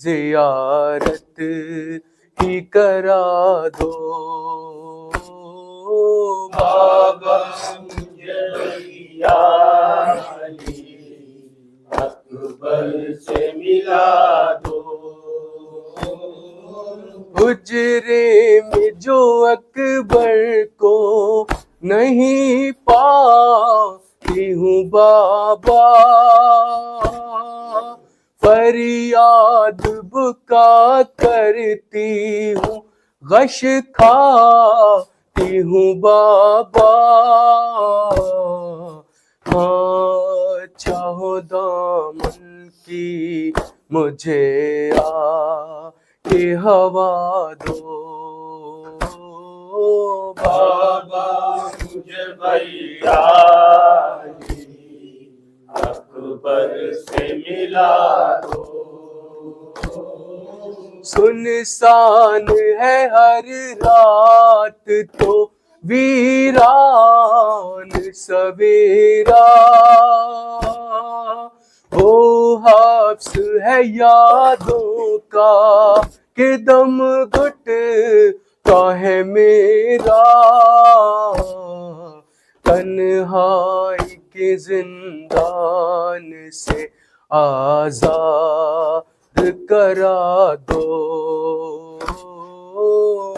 जियारत ही करा दो। बाबा मुझे याली अकबर से मिला दो। हुजरे में जो अकबर को नहीं पाती हूँ बाबा, फरियाद बुका करती हूँ, गश खाती हूँ बाबा। हाँ चाहो दामन की मुझे के हवा दो। बाबा मुझे भैया अकबर से मिला दो। सुनसान है हर रात तो वीरान सवेरा, वो हफ्स है यादों का कि दम घुट का है मेरा। तन्हाई के जिंदान से आजाद करा दो।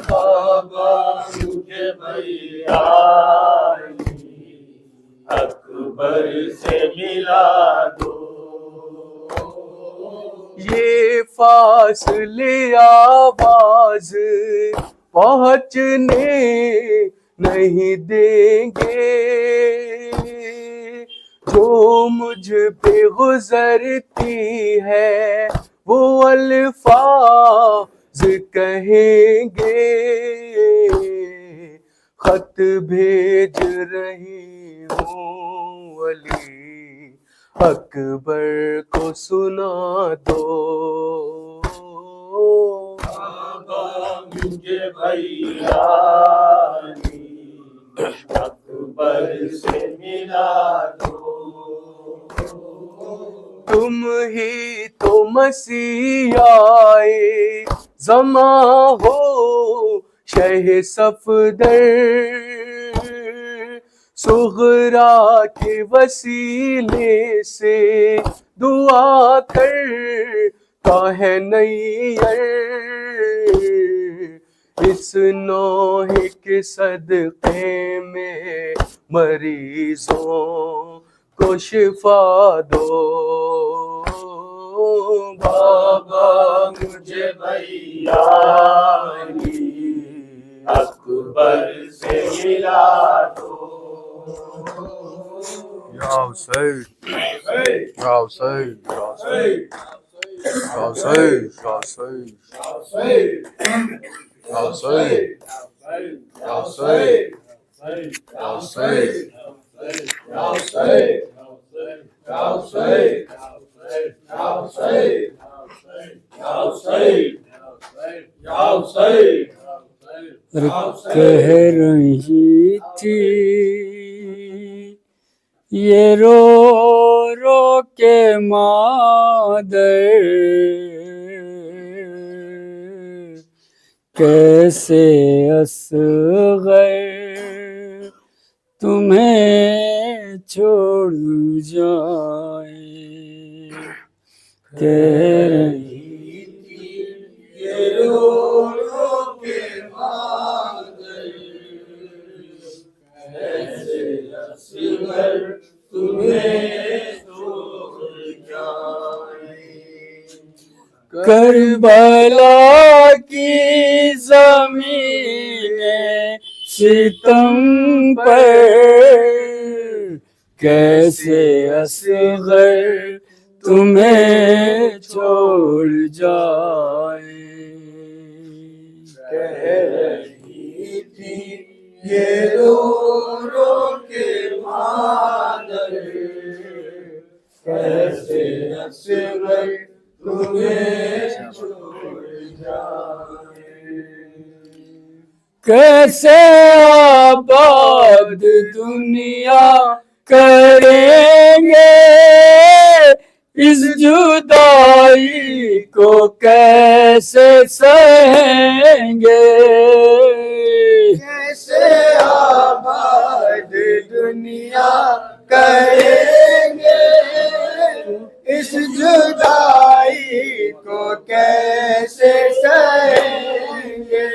बाबा मुझे भैया अकबर से मिला दो। ये फासले आवाज पहुंचने नहीं देंगे, जो मुझ पे गुजरती है वो अल्फाज कहेंगे। खत भेज रही हूँ अली अकबर को सुना दो। बाबा मुझे भैया अकबर से मिला दो। तुम ही तो मसीहाए ज़मा हो शह सफदर, सुगरा के वसीले से दुआ करता है नैयर। इस नौहे के सदक़े में मरीजों को शिफा दो। बाबा मुझे भैया अकबर से मिला दो। या हुसैन, या हुसैन, या हुसैन, या हुसैन, या हुसैन, या हुसैन, या हुसैन, या हुसैन, कह रही थी ये रो रो के मादर, कैसे असग़र तुम्हें छोड़ जाए। कह रही ये रो रो के मादर, कैसे असग़र तुम्हें छोड़ जाए। करबला की ज़मीने सितम पर कैसे असग़र तुम्हें छोड़ जाए। कह रही थी ये रो रो के मादर, कैसे असग़र तुम्हें छोड़ जाए। कैसे आबाद दुनिया करेंगे इस जुदाई को कैसे सहेंगे, कैसे आबाद दुनिया करेंगे, इस जुदाई को कैसे सहेंगे।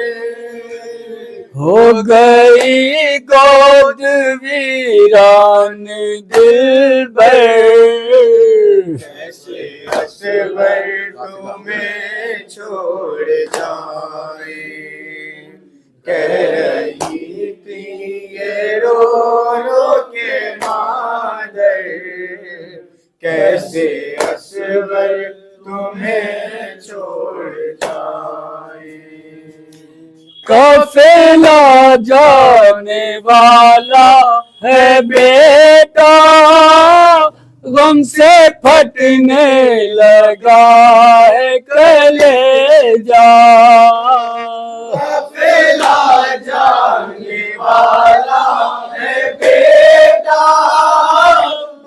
हो गई गोद वीरान दिलबर, कैसे असबर तुम्हें छोड़ जाए, कह रही थी ये रो रो के मादर, कैसे असबर तुम्हें छोड़ जाए। काफिला जाने वाला है बेटा, गम से फटने लगा है कलेजा। काफिला जाने वाला है बेटा,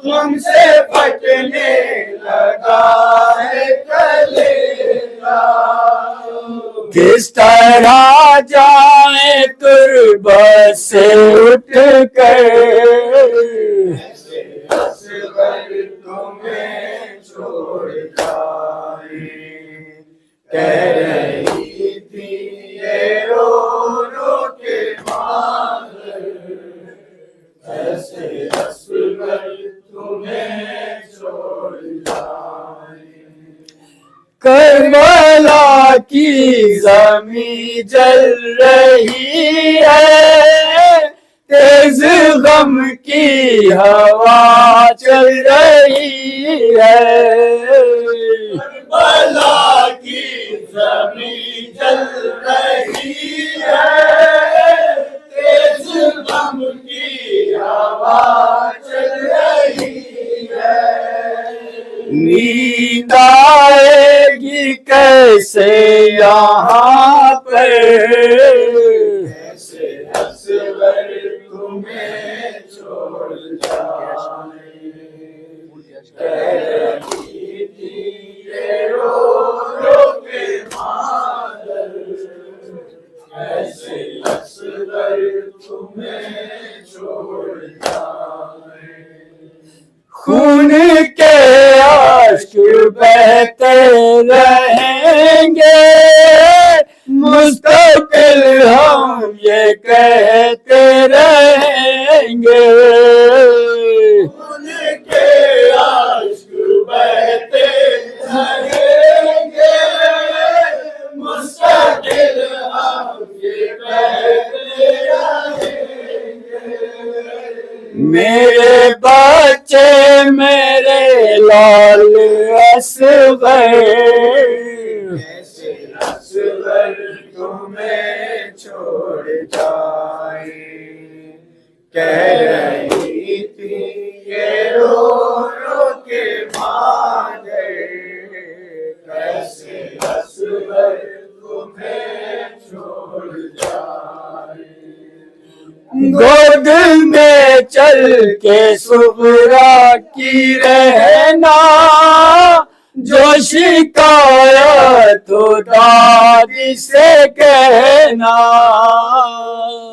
गम से फटने लगा है कलेजा। किस तरह जाए तुरबत से उठ कर, असबर तुम्हें छोड़ जाए, कह रही थी ये रो रो के मादर, ऐसे असबर तुम्हें छोड़ जाए। करबला की ज़मीं जल रही है, तेज गम की हवा चल रही है। करबला की ज़मीं जल रही है, तेज गम की हवा चल रही है। नींद आएगी कैसे यहाँ पर, कैसे असबर तुम्हें छोड़ जाए, कह रही थी ये रो रो के मादर, कैसे असबर तुम्हें छोड़ जाए। खून के आश्क बहते रहेंगे, मुस्तकिल हम ये कहते रहेंगे। उनके आश्क बहते रहेंगे, मुस्तकिल हम ये कहते रहेंगे। मेरे बच्चे मेरे लाल असगर, कैसे असगर तुम्हें छोड़ जाए, कह रही थी ये रो रो के मादर, कैसे असगर तुम्हें छोड़ जाए। गोद में चल के सुगरा की रहना, जो शिकायत हो दादी से कहना।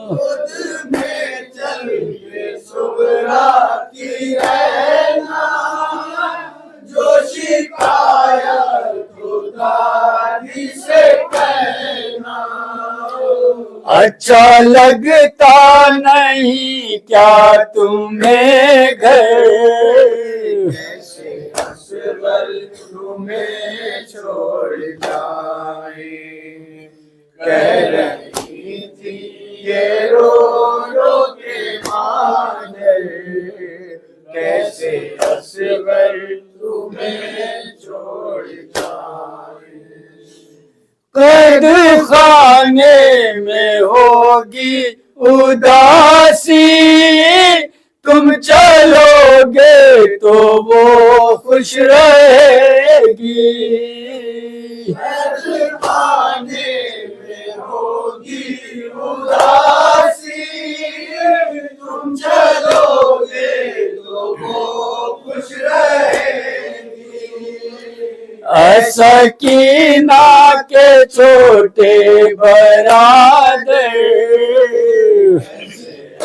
खुद में चल के सुगरा की रहना, जो शिकायत हो दादी से कहना। अच्छा लगता नहीं क्या तुम्हें घर, कैसे असबर तुम्हें छोड़ जाए, कह रही थी ये रो रो के मादर, कैसे असबर तुम्हें छोड़ जाए। कैद खाने में होगी उदासी, तुम चलोगे तो वो खुश रहेगी। खाने में होगी उदासी, तुम चलोगे तो वो खुश रहेगी। सकीना के छोटे बरादर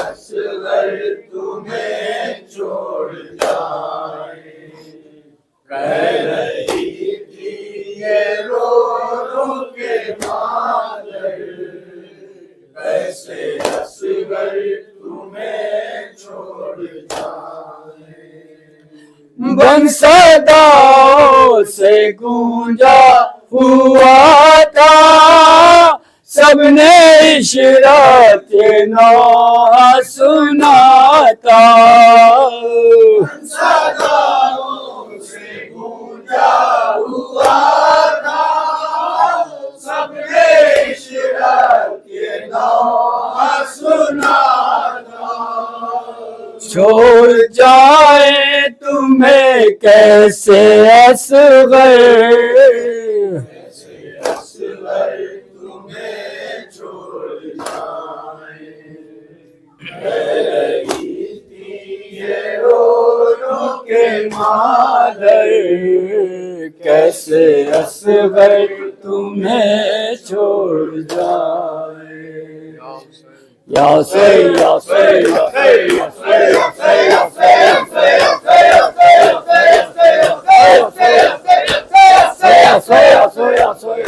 असगर तुम्हें छोड़ जाए, कह रही थी ये रो रो के मादर, कैसे असगर तुम्हें छोड़ जाए। बंसदाओं से गूंजा हुआ था सबने इशरत नौहा सुना था। सदाओं से गूंजा हुआ था सबने इशरत नौहा सुना था। छोड़ जाए तुम्हें कैसे असगर, कैसे असगर तुम्हें छोड़ जाए, कह रही थी ये रो रो के मादर कैसे असगर तुम्हें छोड़ जाए। या सही या सही या सही या सही या सही या सही या सही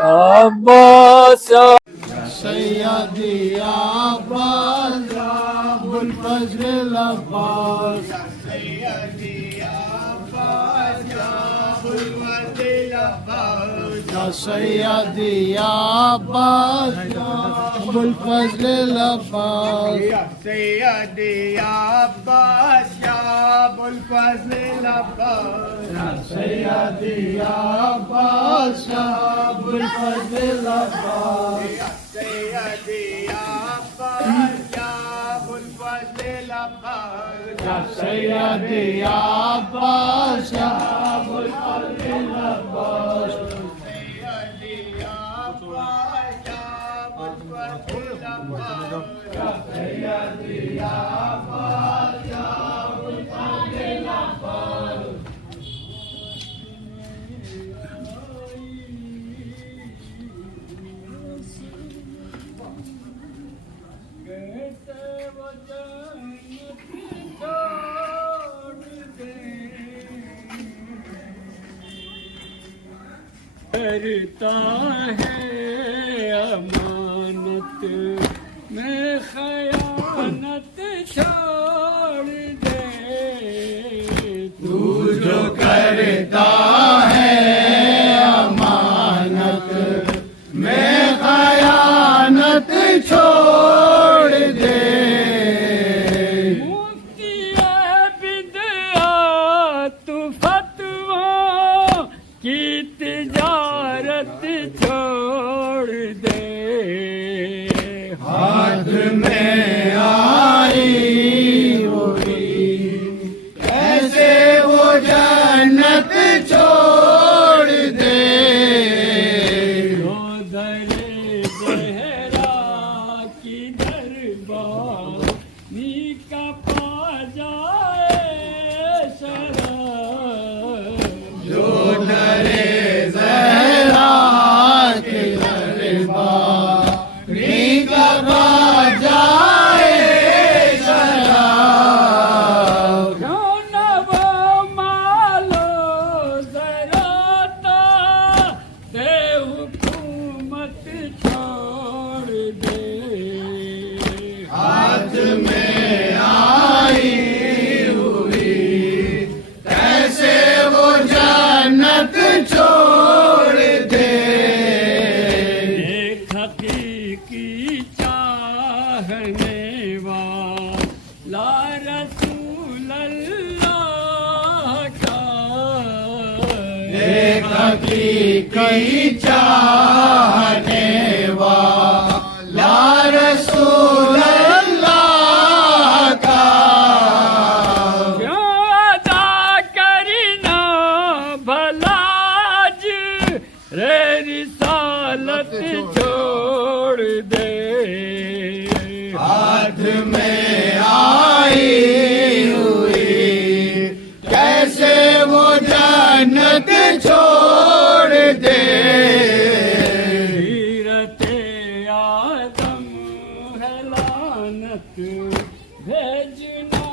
अब्बास सैयदी अब्बास अबुल फजल अब्बास, सैयदी अब्बास अबुल फजल अब्बास, सैयदी अब्बास अबुल फजल अब्बास, सैयदी अब्बास अबुल फजल अब्बास, सैयदी अब्बास अबुल फजल अब्बास, सैयदी अब्बास अबुल फजल अब्बास, सैयदी अब्बास अबुल फजल अब्बास, सैयदी अब्बास अबुल फजल अब्बास, सैयदी अब्बास अबुल फजल अब्बास। करता है अमानत में खयानत छोड़ दे, तू जो करता है अमानत में खयानत छोड़ दे, मुफ्ती बिदअत फतवा की तिजारत छोड़ दे, हाथ में आई हुई कैसे वो जन्नत छोड़ दे, रो दरे गहरा की दरबार नी का पा जाए शराब, जो डरे जहरा के दरबार का जाए शराब, क्यों न वो मालो जरा तो दे हुकूमत छोड़ दे, हाथ में आई हुई कैसे वो जन्नत छोड़ दे, एक हकीकी चाहने वाला रसूल अल्लाह का, एक हकीकी चाहने वाला रसूल अल्लाह का, क्यों अदा करना भलाज रे रिसालत छोड़ दे, हाथ में आई हुई कैसे वो जन्नत छोड़ दे। सीरते आदम है लानत भेजना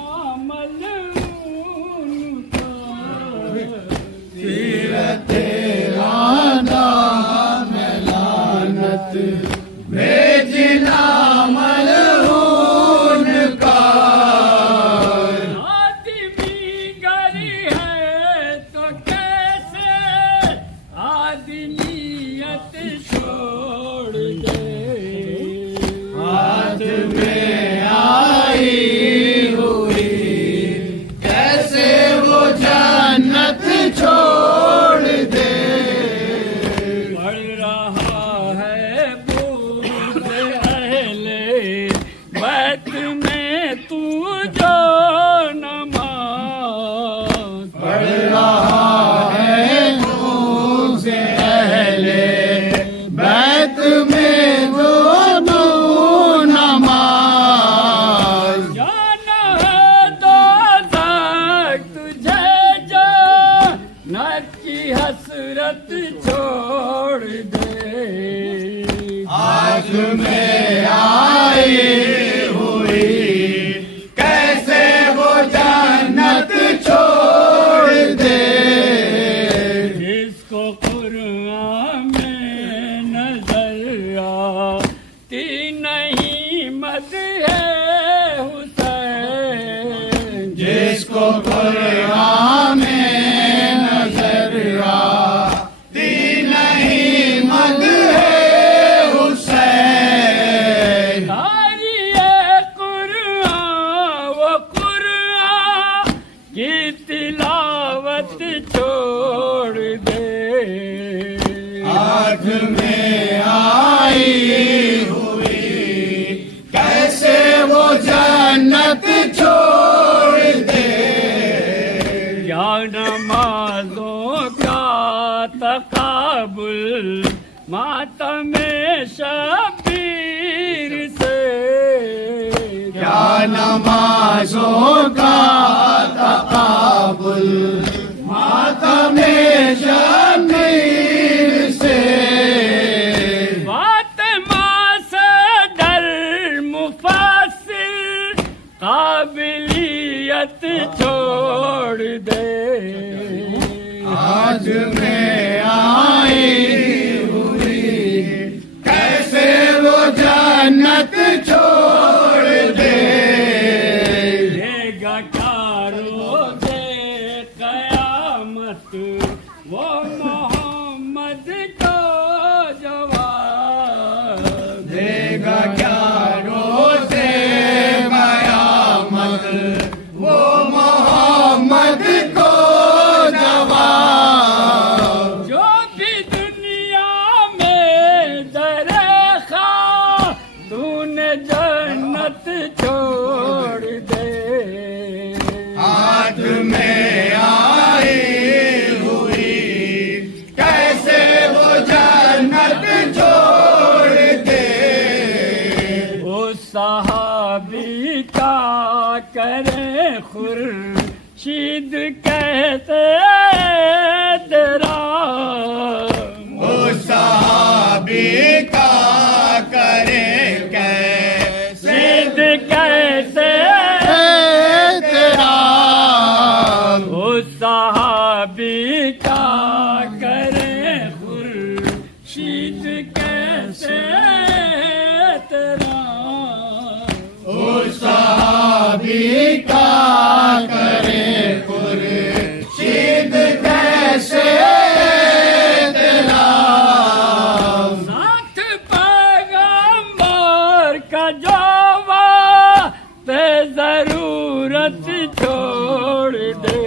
मलून का। सीरते आदम है लानत भेजना मलून का। आदमी गरी है तो कैसे आदमियत छोड़ दे। हाथ में आई हुई कैसे वो जन्नत छोड़ दे। पढ़ रहा है बूढ़ अहले बैत में तू जो नमाज। पढ़ रहा है तुझसे पहले बैत में दोनों नमाज। जाना है तो तुझे जो नर की हसरत छोड़ दे। आज में आई हुई कैसे वो जन्नत छोड़ दे। जिसको कुरान में नजर आती नहीं मद है हुसैन। जिसको कुरान में नजर आती नहीं मद है हुसैन। सारी ये कुरान वो कुरान की तिलावत छोड़ दे। आज में आई हुई कैसे वो जन्नत छोड़ दे। क्या नमाजों का तकाबुल मातम शबीर से। क्या नमाजों का तकाबुल मातम शमीर से। फातिमा से डर मुफस्सिर काबिलियत छोड़ दे। आज में आई हुई कैसे वो जन्नत छोड़ दे। देगा क्या रोज़े क़यामत वो मोहम्मद को जवाब। देगा क्या रोज़े क़यामत वो मोहम्मद को जवाब। जो भी दुनिया में दरखा तूने जन्नत छोड़ दे। आज में आई हुई कैसे वो जन्नत छोड़ दे। उस सहाबी का करे खुर्शीद कहते तेरा। वो सहाबी का करे कैसे सिद्ध कैसे तेरा। उस सहाबी का करे खुर्शीद कैसे तेरा। वो सहाबी का करे खुर्शीद कैसे तेरा। साथ पैगंबर का जो पे जरूरत छोड़ दे।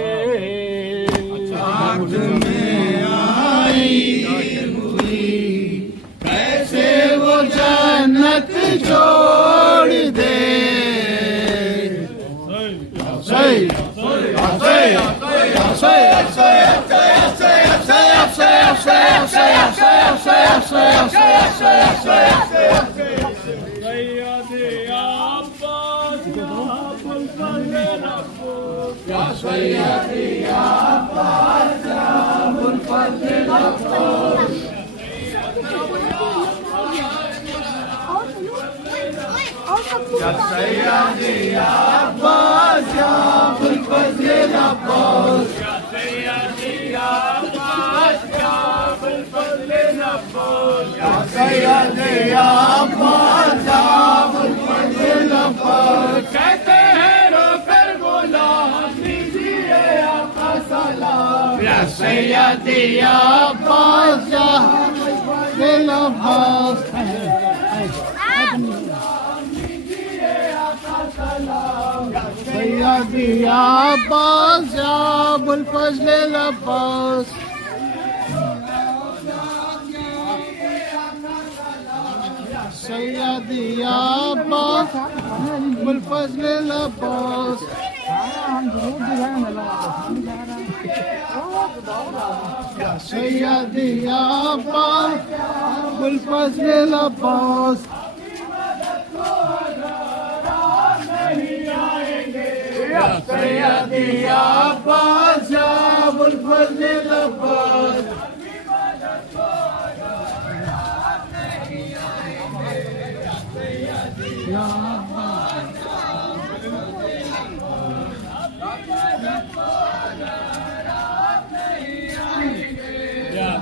आज में आई हुई कैसे वो जन्नत छोड़ दे। सही सही कहते हैं रोकर बोला दीजिए आपका सलाम या सैयदी या बादशाह दिल अब्बास सैयदी या बादशाह अबुल फजल अब्बास सैयदी या अबुल फजल अब्बास सैयदी या अबुल फजल अब्बास सैयदी या अबुल फजल अब्बास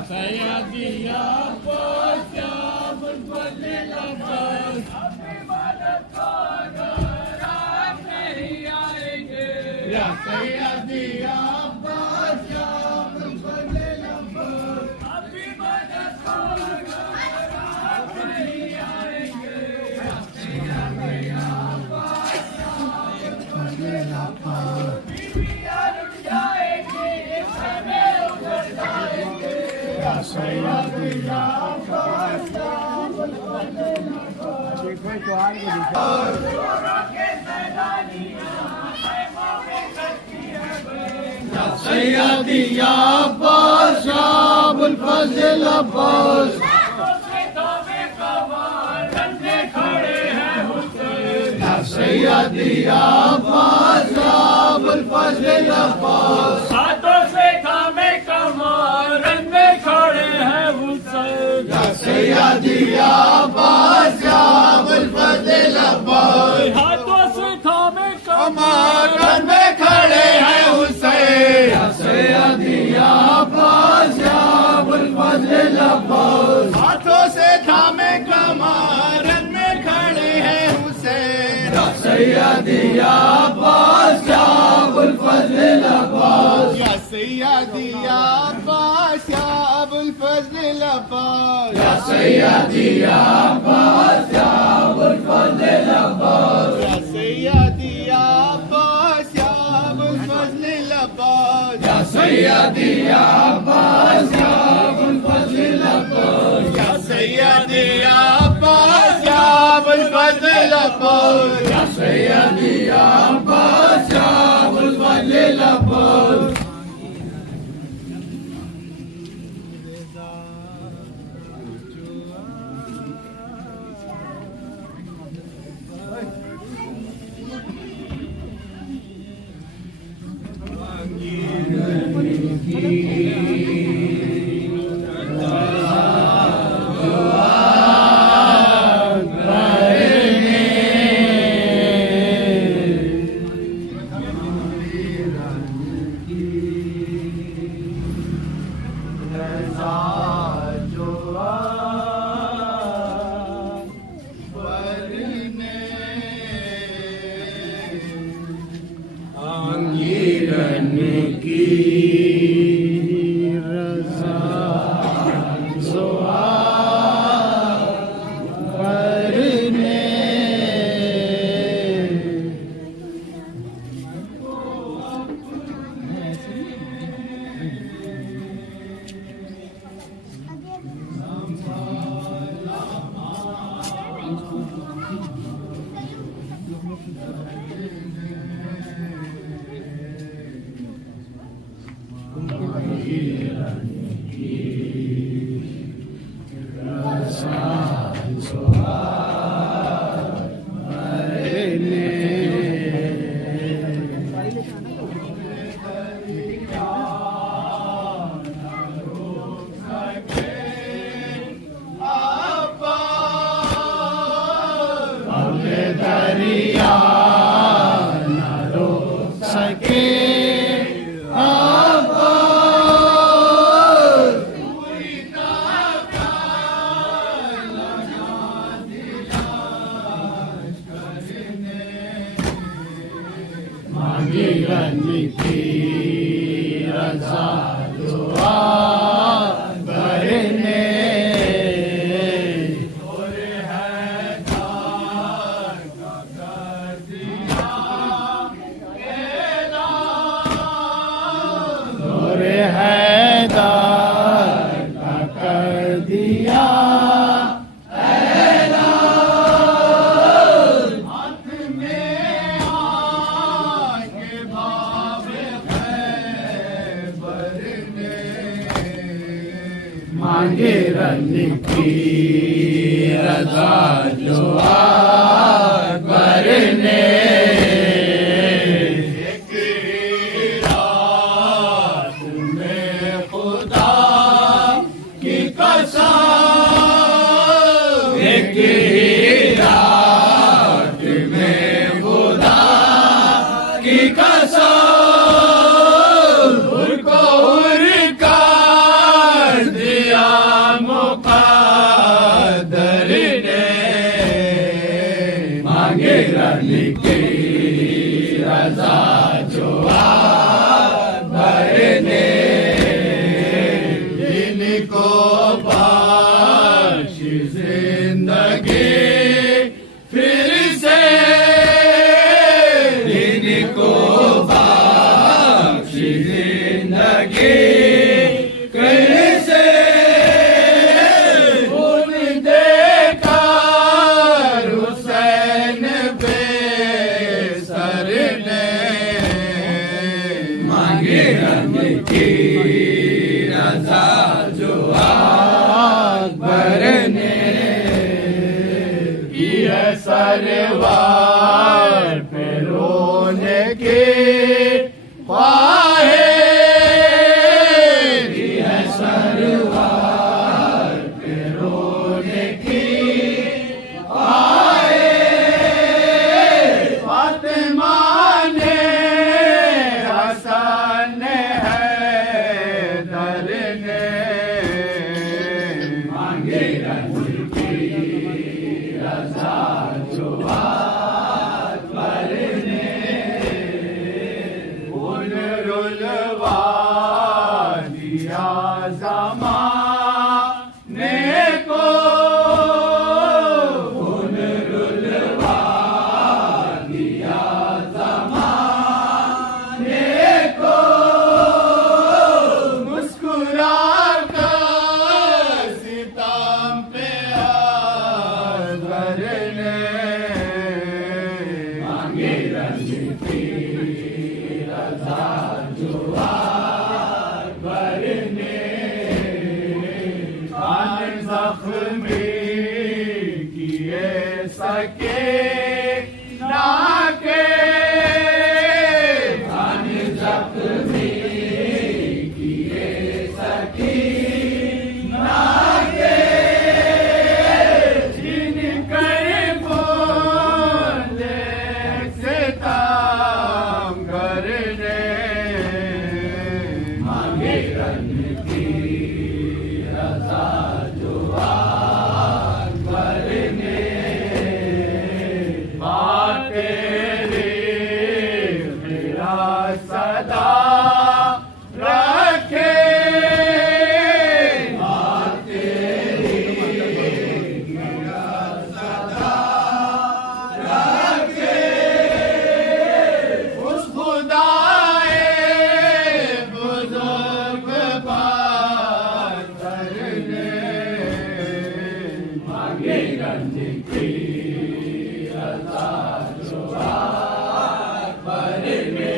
सैयदी या बादशाह अबुल फजल अब्बास सैयदी या बादशाह अबुल फजल अब्बास हाथों से थामे कमर में खड़े हैं हुसैन सैयदी या बादशाह अबुल फजल अब्बास हाथों से थामे कमर में खड़े हैं हुसैन सैयदी या बादशाह अबुल फजल अब्बास हाथों से थामे कमर में खड़े हैं हुसैन सैयदी या बादशाह अबुल फजल अब्बास या सैयदी या बादशाह अबुल फजल अब्बास या सैयदी या बादशाह अबुल फजल अब्बास या सैयदी या बादशाह अबुल फजल अब्बास या सैयदी या बादशाह अबुल फजल अब्बास या सैयदी या बादशाह अबुल फजल अब्बास या सैयदी या बादशाह अबुल फजल अब्बास मांगे रन की रजा जो अकबर ने एक रात में खुदा की कसम एक रात में खुदा की कसम उनको उनका दिया मुक़द्दर ने मांगे रन की रज़ा जो अकबर ने इनको बख्श जिंदगी फिर से इनको बख्श जिंदगी कैसे उन देखकर हुसैन बेसर ने मांगे रन की रज़ा जो अकबर ने ये सरवार पे रोने के ख्वाहिश ये सरवार पे रोने की ख्वाहिश फातिमा ने हसन हैदर ने मांगे रन की रज़ा जो अकबर ने उन रुलवा दिया ज़माने को उन रुलवा दिया ज़माने को मुस्कुरा कर सितम पे अज़हर ने मांगे रन की रज़ा जो अकबर ने कान ज़ख्मी किए सके ना के कान ज़ख्मी किए सके ना के जिन कर बोले से ताम करने मांगे रन की रज़ा जो अकबर ने तेरे मेरा सदा रखे तेरे मेरा सदा रखे उस खुदाए बुजुर्ग बात करने मांगे रन की रज़ा जो अकबर ने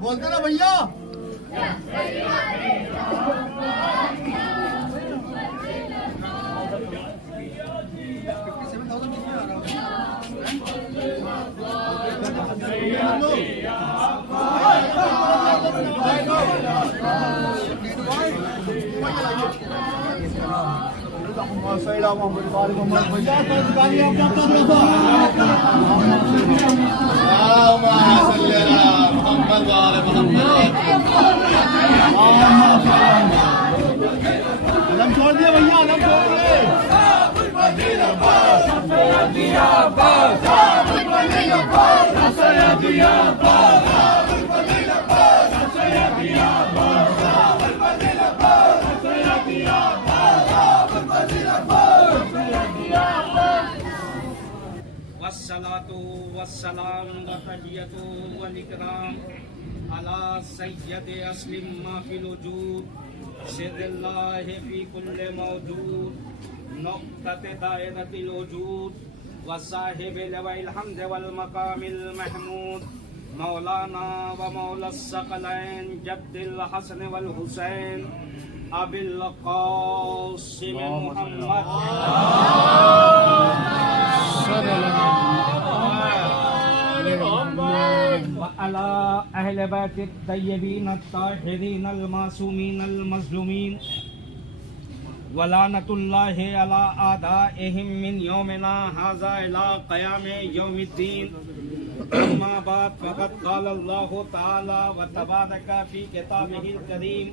बोलते ना भैया। अलम छोड़ दिए भैया, अलम छोड़ वस्सलातु वस्सलाम व तहियतु वल इकराम अला सय्यद अस्लिम माफिल वजूद सिद्दिल्लाहि फी कुल्li मौजूद नुक़्तत दायरतिल वजूद व साहिबिल वल हम्द वल मकामिल महमूद मौलाना व मौला सकलैन जद्दिल हसन वल हुसैन अबिल क़ासिम मुहम्मद अला अहले बैत तय्यबीन अत्ताहिरीन अल-मासूमीन अल-मज़लूमीन वलानतुल्लाहि अला आदाइहिम मिन यौमिना हाज़ा इला क़याम यौमिद्दीन अम्मा बाद फ़क़द क़ाल अल्लाहु तआला व तबारका फ़ी किताबिहिल करीम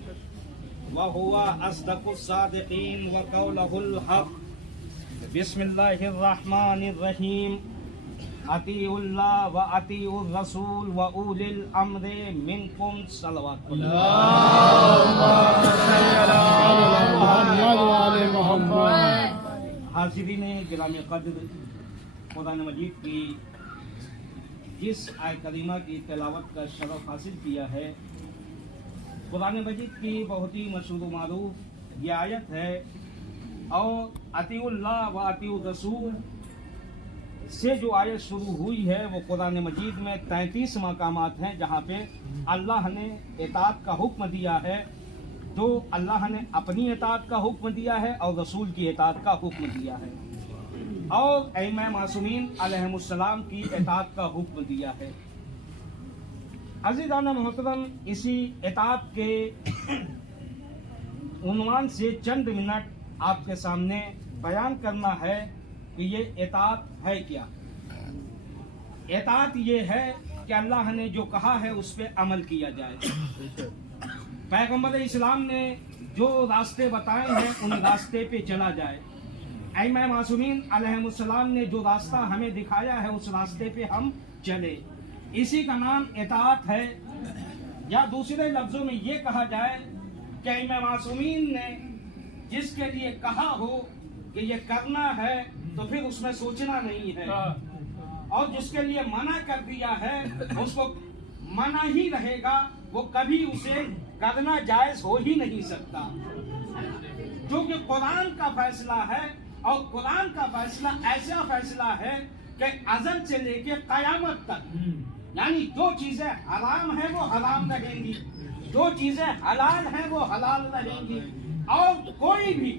व हुवा अस्दक़ुस सादिक़ीन व क़ौलुहुल हक़ बिस्मिल्लाहिर रहमानिर रहीम अतीउल्लाह व अतीउर रसूल व उलिल अम्रे मिनकुम हाज़िरीन गिराम क़द्र, कुरान मजीद की जिस आयत करीमा की तिलावत का शरफ हासिल किया है, कुरान मजीद की बहुत ही मशहूर मारूफ ये आयत है। और अतीउल्लाह व अतीउर रसूल से जो आयत शुरू हुई है वो कुरान मजीद में 33 मकामात हैं जहाँ पे अल्लाह ने इताअत का हुक्म दिया है। तो अल्लाह ने अपनी इताअत का हुक्म दिया है और रसूल की इताअत का हुक्म दिया है और अइम्मा मासूमीन अलैहिमुस्सलाम की इताअत का हुक्म दिया है। अज़ीज़ान मोहतरम, इसी इताअत के उन्वान से चंद मिनट आपके सामने बयान करना है कि ये इताअत है क्या। इताअत ये है कि अल्लाह ने जो कहा है उस पर अमल किया जाए। पैगंबर इस्लाम ने जो रास्ते बताए हैं उन रास्ते पे चला जाए। अइम्मा मासूमीन अलैहिमुस्सलाम ने जो रास्ता हमें दिखाया है उस रास्ते पे हम चले, इसी का नाम इताअत है। या दूसरे लफ्जों में ये कहा जाए कि अइम्मा मासूमीन ने जिसके लिए कहा हो कि ये करना है तो फिर उसमें सोचना नहीं है, और जिसके लिए मना कर दिया है उसको मना ही रहेगा, वो कभी उसे करना जायज हो ही नहीं सकता। जो कि कुरान का फैसला है, और कुरान का फैसला ऐसा फैसला है कि अज़ल से लेके क़यामत तक, यानी जो चीजें हराम है वो हराम रहेंगी, जो चीजें हलाल हैं वो हलाल रहेंगी, और कोई भी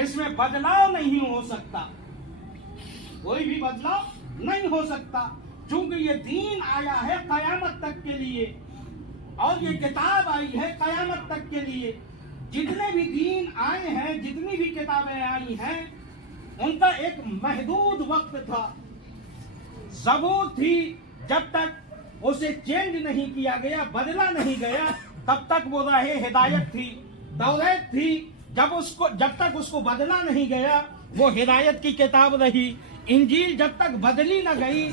इसमें बदलाव नहीं हो सकता, कोई भी बदलाव नहीं हो सकता, क्योंकि ये दीन आया है क़यामत तक के लिए और ये किताब आई है क़यामत तक के लिए। जितने भी दीन आए हैं, जितनी भी किताबें आई हैं, उनका एक महदूद वक्त था। ज़बूर थी, जब तक उसे चेंज नहीं किया गया, बदला नहीं गया, तब तक वो राहे हिदायत थी। तौरात थी, जब तक उसको बदला नहीं गया, वो हिदायत की किताब रही। इंजील जब तक बदली न गई,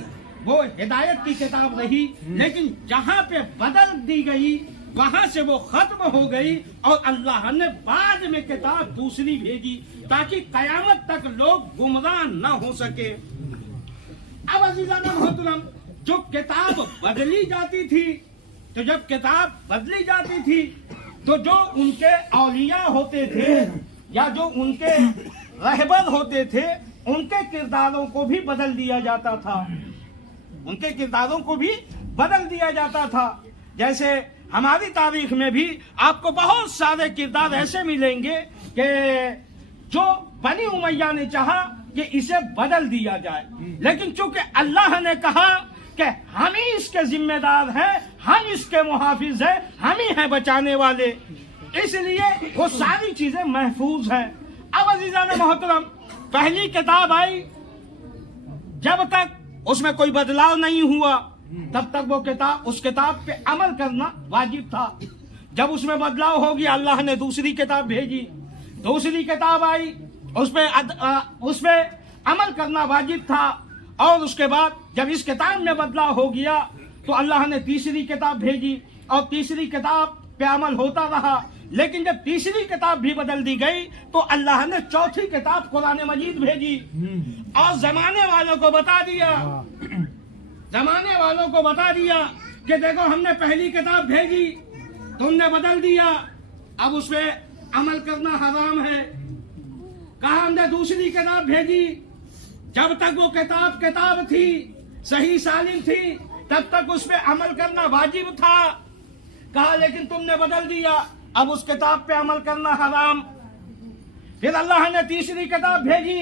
वो हिदायत की किताब रही। लेकिन जहाँ पे बदल दी गई, वहां से वो खत्म हो गई और अल्लाह ने बाद में किताब दूसरी भेजी, ताकि कयामत तक लोग गुमराह न हो सके। अब अज़ीज़ाना मोहतरम, जो किताब बदली जाती थी, तो जब किताब बदली जाती थी, तो जो उनके औलिया होते थे या जो उनके रहबर होते थे, उनके किरदारों को भी बदल दिया जाता था। उनके किरदारों को भी बदल दिया जाता था। जैसे हमारी तारीख में भी आपको बहुत सारे किरदार ऐसे मिलेंगे कि जो बनी उमैया ने चाहा कि इसे बदल दिया जाए, लेकिन चूंकि अल्लाह ने कहा कि हम ही इसके जिम्मेदार हैं, हम इसके मुहाफिज हैं, हम ही हैं बचाने वाले, इसलिए वो सारी चीजें महफूज हैं। अब अज़ीज़ान मोहतरम, पहली किताब आई, जब तक उसमें कोई बदलाव नहीं हुआ, तब तक वो किताब, उस किताब पे अमल करना वाजिब था। जब उसमें बदलाव हो गया, अल्लाह ने दूसरी किताब भेजी, दूसरी किताब आई, उसमें अमल करना वाजिब था। और उसके बाद जब इस किताब में बदलाव हो गया, तो अल्लाह ने तीसरी किताब भेजी और तीसरी किताब पे अमल होता रहा। लेकिन जब तीसरी किताब भी बदल दी गई, तो अल्लाह ने चौथी किताब कुरान मजीद भेजी और जमाने वालों को बता दिया, जमाने वालों को बता दिया कि देखो, हमने पहली किताब भेजी, तुमने बदल दिया, अब उस पे अमल करना हराम है। कहा हमने दूसरी किताब भेजी, जब तक वो किताब थी, सही सालिम थी, तब तक उस पे अमल करना वाजिब था। कहा लेकिन तुमने बदल दिया, अब उस किताब पे अमल करना हराम। फिर अल्लाह ने तीसरी किताब भेजी,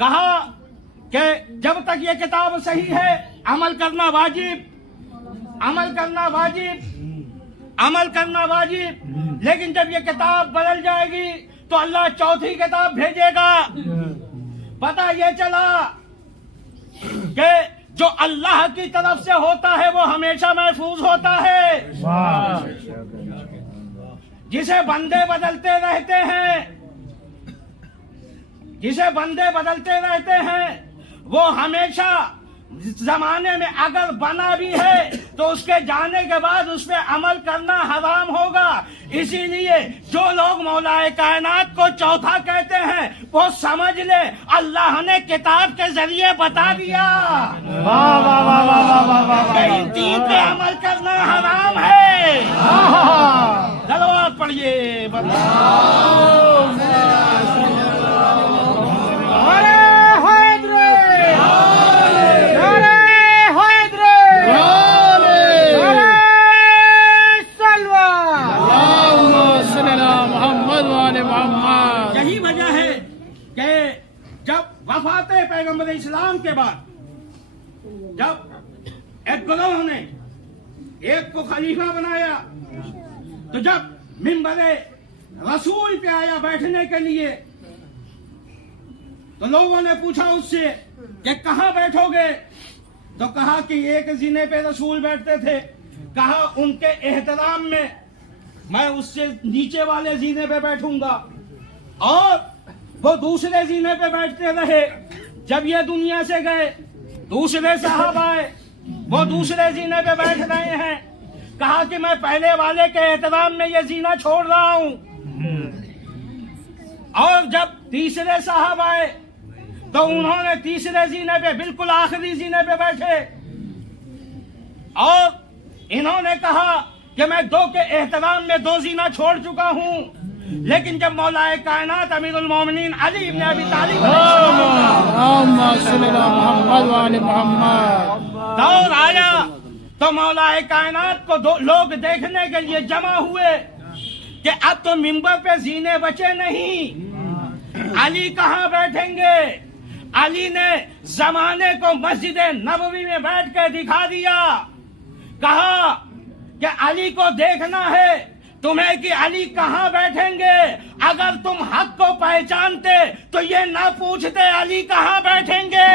कहा कि जब तक ये किताब सही है, अमल करना वाजिब, अमल करना वाजिब, अमल करना वाजिब। लेकिन जब ये किताब बदल जाएगी, तो अल्लाह चौथी किताब भेजेगा। पता ये चला कि जो अल्लाह की तरफ से होता है, वो हमेशा महफूज होता है। जिसे बंदे बदलते रहते हैं, जिसे बंदे बदलते रहते हैं, वो हमेशा जमाने में अगर बना भी है, तो उसके जाने के बाद उस पर अमल करना हराम होगा। इसीलिए जो लोग मौलाए कायनात को चौथा कहते हैं, वो समझ ले अल्लाह ने किताब के जरिए बता दिया कि इन तीन पे अमल करना हराम है। दलवार पढ़िए, यही वजह है कि जब वफाते पैगंबर इस्लाम के बाद, जब एक गिरोह ने एक को खलीफा बनाया, तो जब मिंबरे रसूल पे आया बैठने के लिए, तो लोगों ने पूछा उससे कि कहाँ बैठोगे? तो कहा कि एक जीने पे रसूल बैठते थे। कहा उनके एहतराम में मैं उससे नीचे वाले जीने पे बैठूंगा। और वो दूसरे जीने पे बैठते रहे। जब ये दुनिया से गए, दूसरे साहब आए, वो दूसरे जीने पे बैठ रहे हैं। कहा कि मैं पहले वाले के एहतराम में ये जीना छोड़ रहा हूं। और जब तीसरे साहब आए, तो उन्होंने तीसरे जीने पे, बिल्कुल आखिरी जीने पे बैठे और इन्होंने कहा कि मैं दो के एहतराम में दो जीना छोड़ चुका हूं। लेकिन जब मौलाए कायनात अमीरुल मोमिनीन अली इब्न अबी तालिब दौर आया, तो मौलाए कायनात को लोग देखने के लिए जमा हुए कि अब तो मिंबर पे जीने बचे नहीं, अली कहाँ बैठेंगे। अली ने जमाने को मस्जिद नबवी में बैठ के दिखा दिया। कहा कि अली को देखना है तुम्हें कि अली कहाँ बैठेंगे। अगर तुम हक को पहचानते तो ये ना पूछते अली कहाँ बैठेंगे।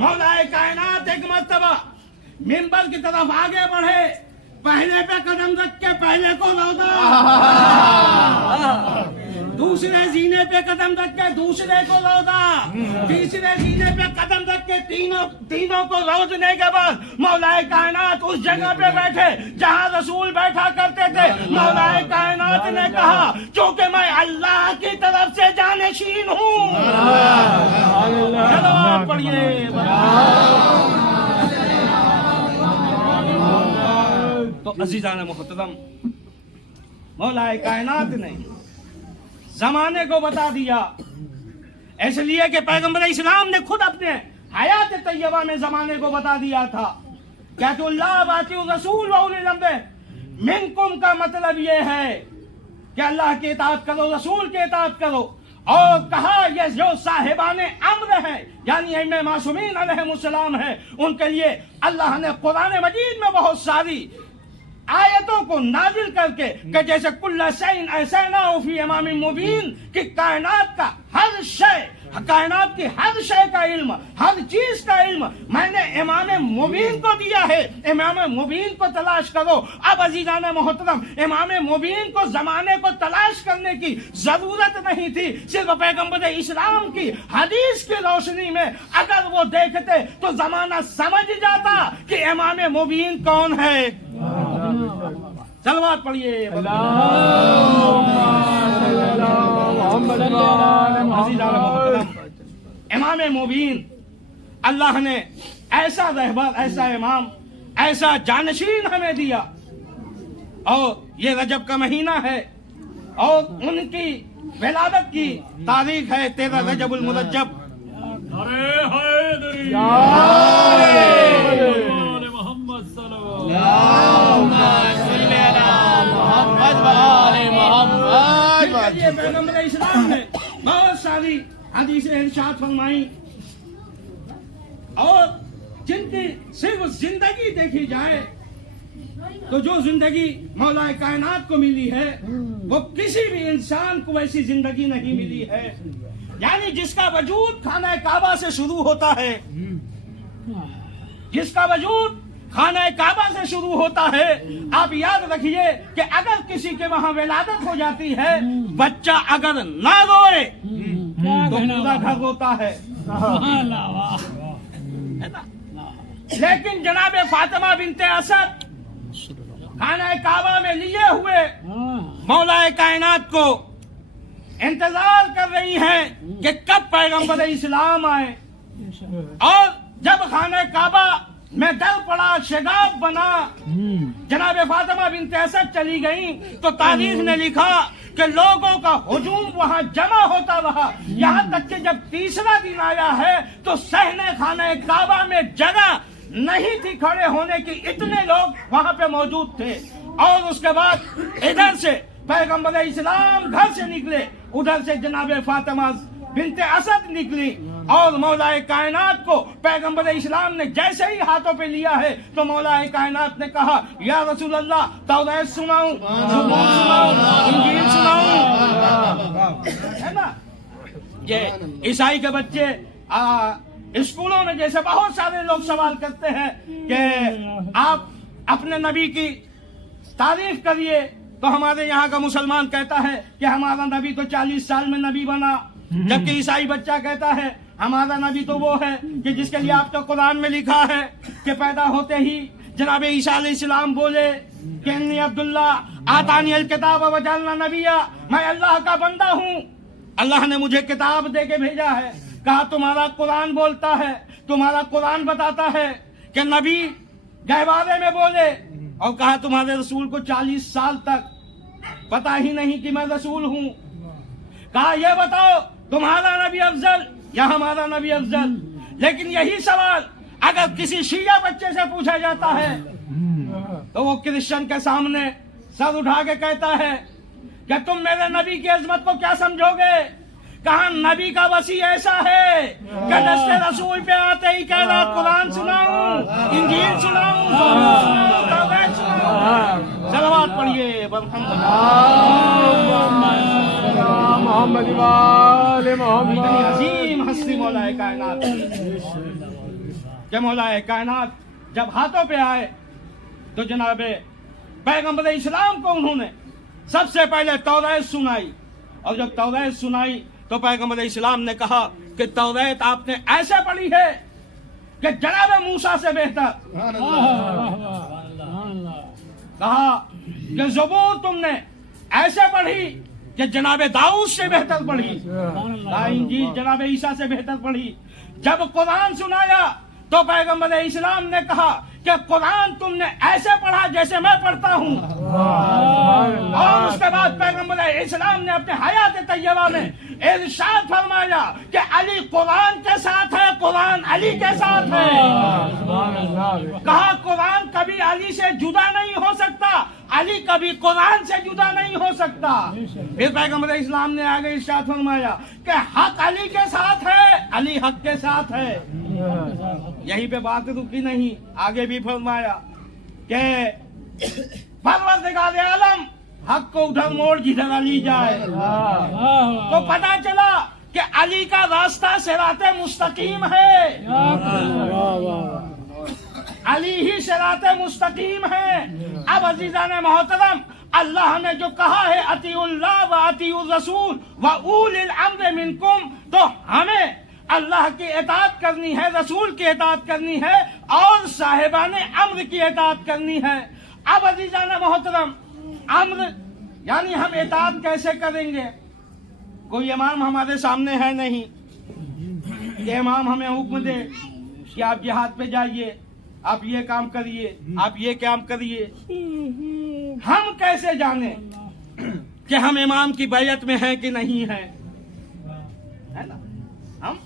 मौलाए कायनात एक मर्तबा मिंबर की तरफ आगे बढ़े, पहले पे कदम रख के पहले को लौटा, दूसरे जीने पे कदम रख के दूसरे को लौटा, तीसरे जीने पे कदम रख के तीनों को लौटने के बाद मौलाए कायनात उस जगह पे बैठे जहां रसूल बैठा करते थे। मौलाए कायनात ने कहा क्योंकि मैं अल्लाह की तरफ से जानशीन हूँ। चलो आप पढ़िए। तो अजीजान मोहतरम, मौलाए कायनात ने जमाने को बता दिया, इसलिए कि पैगंबर इस्लाम ने खुद अपने हयात तैयबा में जमाने को बता दिया था। क्या तो अल्लाह बाती रसूल मिनकुम का मतलब ये है कि अल्लाह की इताअत करो, रसूल की इताअत करो। और कहा ये जो साहिबाने अम्र है यानी इमाम मासूमीन अलैहिमुस्सलाम है, उनके लिए अल्लाह ने कुरान मजीद में बहुत सारी आयतों को नाजिल करके कि जैसे कुल्ला शैइन ऐसा फी इमाम मुबीन कि कायनात का हर शय, कायनात की हर शय का इल्म, हर चीज का इल्म मैंने इमाम मुबीन को दिया है। इमाम मुबीन को तलाश करो। अब अजीजान मोहतरम, इमाम मुबीन को जमाने को तलाश करने की जरूरत नहीं थी, सिर्फ पैगंबर इस्लाम की हदीस की रोशनी में अगर वो देखते तो जमाना समझ जाता कि इमाम मुबीन कौन है। सलवात पढ़िए। इमाम मुबीन अल्लाह ने ऐसा रहबर, ऐसा इमाम, ऐसा जानशीन हमें दिया। और ये रजब का महीना है और उनकी विलादत की तारीख है 13 रजबुल मुरज्जब। पैगंबर इस्लाम ने बहुत सारी हदीसें इरशाद फरमाई और जिनकी सिर्फ जिंदगी देखी जाए तो जो जिंदगी मौलाए कायनात को मिली है वो किसी भी इंसान को ऐसी जिंदगी नहीं मिली है। यानी जिसका वजूद खाना काबा से शुरू होता है, जिसका वजूद खाना काबा से शुरू होता है। आप याद रखिए कि अगर किसी के वहां विलादत हो जाती है, बच्चा अगर ना रोए तो पूरा घर रोता है ना। लेकिन जनाबे फातिमा बिनते असद खाना काबा में लिए हुए मौलाए कायनात को इंतजार कर रही हैं कि कब पैगंबर इस्लाम आए। और जब खाना काबा में डर पड़ा, शगाब बना, जनाबे फातिमा बिनते असद चली गई तो तारीख ने लिखा कि लोगों का हुजूम वहां जमा होता रहा। यहाँ तक कि जब तीसरा दिन आया है तो सहने खाने काबा में जगह नहीं थी खड़े होने की, इतने लोग वहां पे मौजूद थे। और उसके बाद इधर से पैगंबर इस्लाम घर से निकले, उधर से जनाबे फातिमा बिनते असद निकली और मौलाए कायनात को पैगंबर इस्लाम ने जैसे ही हाथों पे लिया है तो मौलाए कायनात ने कहा या रसूल अल्लाह तौरात सुनाऊं, ज़बूर सुनाऊं, इंजील सुनाऊं, है ना। ये ईसाई के बच्चे स्कूलों में जैसे बहुत सारे लोग सवाल करते हैं कि आप अपने नबी की तारीफ करिए, तो हमारे यहाँ का मुसलमान कहता है कि हमारा नबी तो 40 साल में नबी बना, जबकि ईसाई बच्चा कहता है हमारा नबी तो वो है कि जिसके लिए आपका कुरान में लिखा है कि पैदा होते ही जनाब ईसा अलैहिस्सलाम बोले कि अन्नी अब्दुल्ला आतानी अल किताब व जअलना नबिया, मैं अल्लाह का बंदा हूँ, अल्लाह ने मुझे किताब दे के भेजा है। कहा तुम्हारा कुरान बोलता है, तुम्हारा कुरान बताता है कि नबी गहवारे में बोले। और कहा तुम्हारे रसूल को 40 साल तक पता ही नहीं कि मैं रसूल हूँ। कहा ये बताओ तुम्हारा नबी अफजल या हमारा नबी अफजल। लेकिन यही सवाल अगर किसी शिया बच्चे से पूछा जाता है तो वो क्रिश्चियन के सामने सर उठा के कहता है कि तुम मेरे नबी की अजमत को क्या समझोगे। कहा नबी का वसी ऐसा है कि दस्ते रसूल पे आते ही कह रहा कुरान सुनाऊं, इंजील सुनाऊं, तौरात सुनाऊं। सलावत पढ़िए मोहम्मद वाले मोहम्मद। अजीम हस्ती मौलाए कायनात के मौलाए कायनात जब हाथों पे आए तो जनाबे पैगंबर इस्लाम को उन्होंने सबसे पहले तौरात सुनाई, और जब तौरात सुनाई तो पैगंबर इस्लाम ने कहा कि तौरात आपने ऐसे पढ़ी है कि जनाब मूसा से बेहतर, कहा कि ज़बूर तुमने ऐसे पढ़ी कि जनाब दाऊद से बेहतर पढ़ी, कहा इंजील जनाब ईसा से बेहतर पढ़ी। जब कुरान सुनाया तो पैगंबर इस्लाम ने कहा कि कुरान तुमने ऐसे पढ़ा जैसे मैं पढ़ता हूँ। और उसके बाद पैगंबर इस्लाम ने अपने हयात तैयबा में इरशाद फरमाया कि अली कुरान के साथ है, कुरान अली के साथ है। कहा कुरान कभी अली से जुदा नहीं हो सकता, अली कभी कुरान से जुदा नहीं हो सकता। फिर पैगंबर इस्लाम ने आगे इरशाद फरमाया कि हक अली के साथ है, अली हक के साथ है। यहीं पे बात रुकी नहीं, आगे भी फरमाया कि परवरदिगार आलम हक को उधर मोड़ जिधर अली जाए। तो पता चला कि अली का रास्ता सिराते मुस्तकीम है, अली ही सिराते मुस्तकीम है। अब अजीजान मोहतरम, अल्लाह ने जो कहा है अतीउल्लाह व अतीउर रसूल व उलिल अम्र मिनकुम, तो हमें अल्लाह की इताअत करनी है, रसूल की इताअत करनी है और साहिबाने अम्र की इताअत करनी है। अब अजीजान मोहतरम, अम्र यानी हम इताअत कैसे करेंगे? कोई इमाम हमारे सामने है नहीं कि इमाम हमें हुक्म दे कि आप जिहाद पे जाइए, आप ये काम करिए, आप ये काम करिए। हम कैसे जाने कि हम इमाम की बैयत में हैं कि नहीं हैं? है ना, हम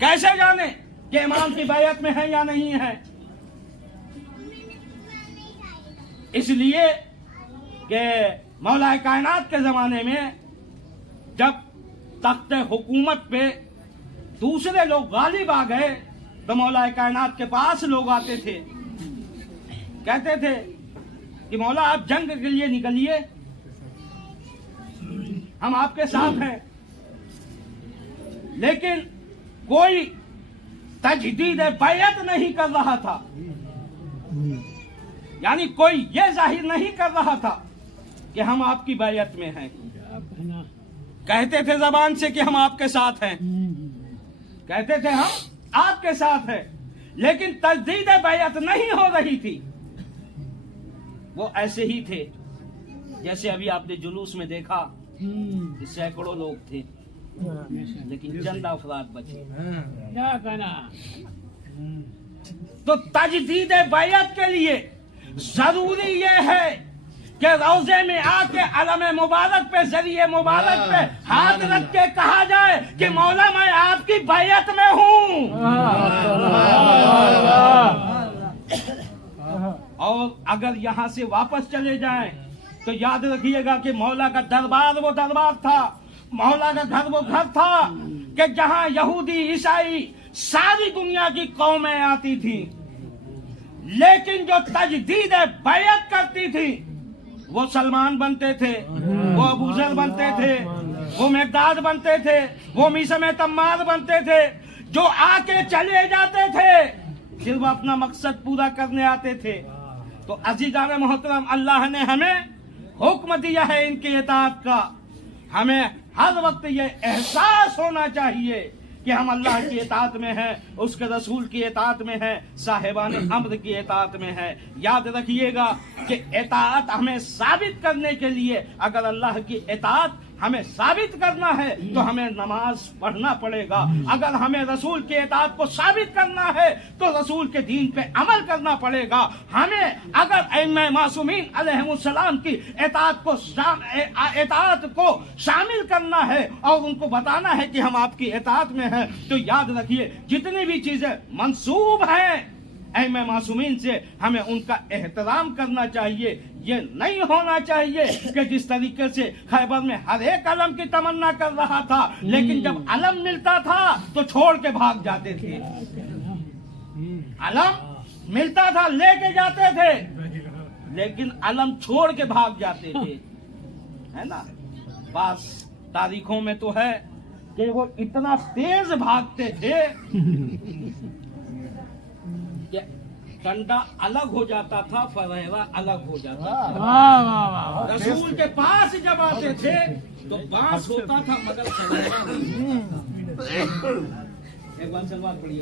कैसे जाने कि इमाम की बैयत में है या नहीं है? इसलिए कि मौलाए कायनात के जमाने में जब तख्ते हुकूमत पे दूसरे लोग गालिब आ गए तो मौलाए कायनात के पास लोग आते थे, कहते थे कि मौला आप जंग के लिए निकलिए, हम आपके साथ हैं। लेकिन कोई तजदीद बैयत नहीं कर रहा था, यानी कोई ये जाहिर नहीं कर रहा था कि हम आपकी बैयत में हैं। कहते थे जबान से कि हम आपके साथ हैं, कहते थे हम आपके साथ हैं, लेकिन तजदीद बैयत नहीं हो रही थी। वो ऐसे ही थे जैसे अभी आपने जुलूस में देखा कि सैकड़ों लोग थे लेकिन चंद अफराद बचे। तो तजदीद बैयत के लिए जरूरी ये है कि रोजे में आके अलम मुबारक पे, जरिए मुबारक पे हाथ रख के कहा जाए कि मौला मैं आपकी बैयत में हूँ। और अगर यहाँ से वापस चले जाएं तो याद रखिएगा कि मौला का दरबार वो दरबार था, मौला का घर वो घर था कि जहाँ यहूदी ईसाई सारी दुनिया की कौमें आती थी, लेकिन जो तजदीद बैयत करती थी वो सलमान बनते थे, वो अबूजर बनते थे, वो मेकदाद बनते थे, वो मीसम तम्मार बनते थे, जो आके चले जाते थे सिर्फ अपना मकसद पूरा करने आते थे। तो अजीज़ान मोहतरम, अल्लाह ने हमें हुक्म दिया है इनकी इताअत का। हमें हर वक्त ये एहसास होना चाहिए कि हम अल्लाह की इताअत में हैं, उसके रसूल की इताअत में हैं, साहिबान अम्र की इताअत में हैं। याद रखिएगा कि इताअत हमें साबित करने के लिए, अगर अल्लाह की इताअत हमें साबित करना है तो हमें नमाज पढ़ना पड़ेगा। अगर हमें रसूल के इताअत को साबित करना है तो रसूल के दीन पे अमल करना पड़ेगा। हमें अगर अइम्मा मासूमीन अलैहिमुस्सलाम की इताअत को शामिल करना है और उनको बताना है कि हम आपकी इताअत में हैं, तो याद रखिए जितनी भी चीजें मंसूब हैं अइम्मा मासूमीन से, हमें उनका एहतराम करना चाहिए। ये नहीं होना चाहिए कि जिस तरीके से खैबर में हर एक अलम की तमन्ना कर रहा था, लेकिन जब अलम मिलता था तो छोड़ के भाग जाते थे। अलम मिलता था लेके जाते थे, लेकिन अलम छोड़ के भाग जाते थे, है ना। बस तारीखों में तो है कि वो इतना तेज भागते थे कि डंडा अलग हो जाता था, फरेरा अलग हो जाता था। वाह वाह वाह, रसूल के पास जब आते थे तो बांस होता था मगर फरेरा नहीं। एक बार सलवार पढ़िए।